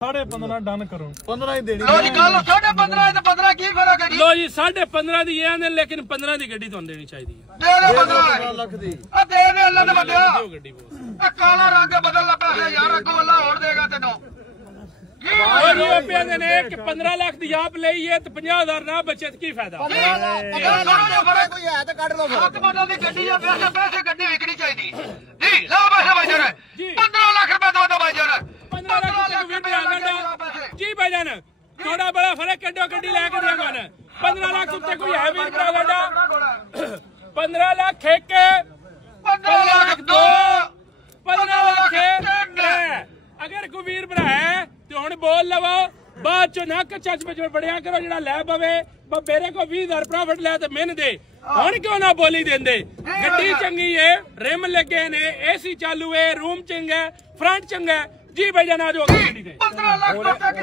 15.5 done करो 15 ही देनी लो जी कल 15.5 ਤੇ 15 ਕੀ ਫਰਕ ਹੈ ਜੀ लो जी 15.5 ਦੀ ਇਹ ਨੇ लेकिन 15 ਦੀ ਗੱਡੀ ਤੁਹਾਨੂੰ ਦੇਣੀ ਚਾਹੀਦੀ ਹੈ ਦੇ ਦੇ 15 ਲੱਖ ਦੀ ਆ ਦੇ ਦੇ ਅੱਲਾ ਦੇ ਵੱਡਿਆ ਦਿਓ ਗੱਡੀ ਬੋਸ ਆ ਕਾਲਾ ਰੰਗ ਬਦਲ ਲੱਗਾ ਯਾਰ ਅੱਗੋਂ ਅੱਲਾ ਹੋਰ ਦੇਗਾ ਤੈਨੂੰ और ये पे ने कि 15 लाख दी आप ਲਈ है तो 50,000 ना बचत की फायदा ਕੋਈ ਹੈ ਤਾਂ ਕੱਢ ਲਓ ਹੱਥ ਬਦਲ ਦੀ ਗੱਡੀ ਆ ਪੈਸੇ ਗੱਡੀ ਵਿਕਣੀ ਚਾਹੀਦੀ ਜੀ ਲਓ ਪੈਸੇ ਬਾਜਰ 15 ਲੱਖ ਰੁਪਏ ਦੋ ਬਾਜਰ 15 लाख भी बना जी भाईजान थोड़ा बड़ा फर्क कड्डो गड्डी लेके देगा ना 15 लाख उत्ते कोई है भी बड़ा गड्डा 15 लाख एक 15 ਲੱਖ ਦੋ 15 लाख अगर कोई वीर भरा है तो हुण बोल लवो बाद चो नक चच विच बड़िया करो जेड़ा लै पवे मेरे को 20,000 प्रॉफिट लै ते मैंने दे हुण क्यों ना बोली देंदे गड्डी चंगी है रिम लगे ने एसी चालू है रूम चंगा है फ्रंट चंगा है जी भाईजान आ जाओ गड्डी ते 15 ਲੱਖ ਤੱਕ